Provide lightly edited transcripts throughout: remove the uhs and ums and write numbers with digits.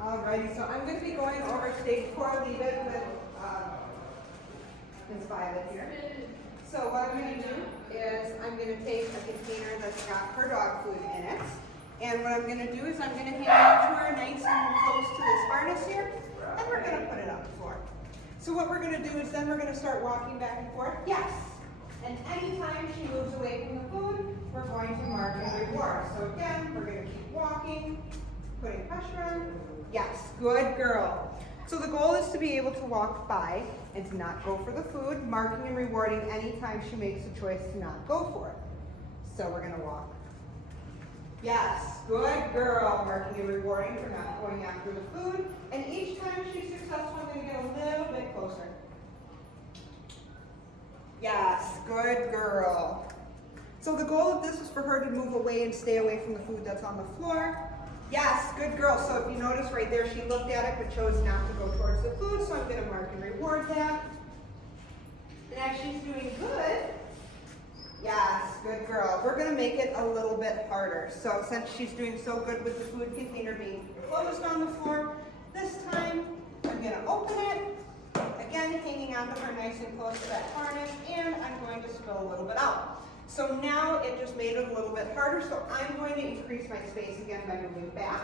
Alrighty, so I'm going to be going over stage 4 Leave It with Ms. Violet here. So what I'm going to do is I'm going to take a container that's got her dog food in it. And what I'm going to do is I'm going to hand it to her nice and close to this harness here. And we're going to put it on the floor. So what we're going to do is then we're going to start walking back and forth. Yes. And anytime she moves away from the food, we're going to mark and reward. So again, we're going to keep walking, putting pressure on. Yes, good girl. So the goal is to be able to walk by and to not go for the food, marking and rewarding anytime she makes a choice to not go for it. So we're going to walk. Yes, good girl, marking and rewarding for not going after the food. And each time she's successful, I'm going to get a little bit closer. Yes, good girl. So the goal of this is for her to move away and stay away from the food that's on the floor. Yes, good girl. So if you notice right there, she looked at it but chose not to go towards the food, so I'm going to mark and reward that. And as she's doing good, yes, good girl. We're going to make it a little bit harder. So since she's doing so good with the food container being closed on the floor, this time I'm going to open it. Again, hanging onto her nice and close to that harness, and I'm going to spill a little bit out. So now it just made it a little bit harder, so I'm going to increase my space again by moving back.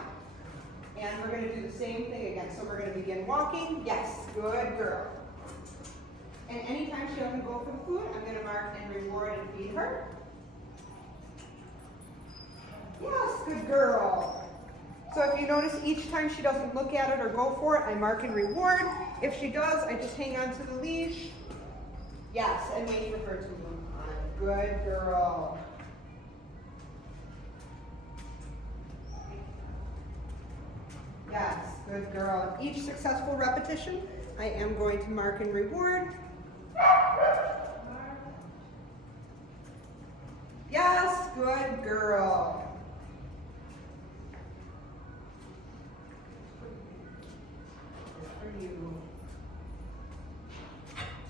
And we're going to do the same thing again. So we're going to begin walking. Yes, good girl. And anytime she doesn't go for the food, I'm going to mark and reward and feed her. Yes, good girl. So if you notice, each time she doesn't look at it or go for it, I mark and reward. If she does, I just hang on to the leash. Yes, and wait for her to move on. Good girl. Yes, good girl. Each successful repetition, I am going to mark and reward. Yes, good girl.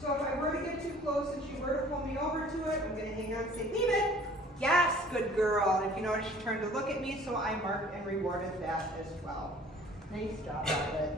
So if I were to get too close and she were to pull me over to it, I'm going to hang on and say, leave it. Yes, good girl. And if you notice, she turned to look at me, so I marked and rewarded that as well. Nice job, Violet.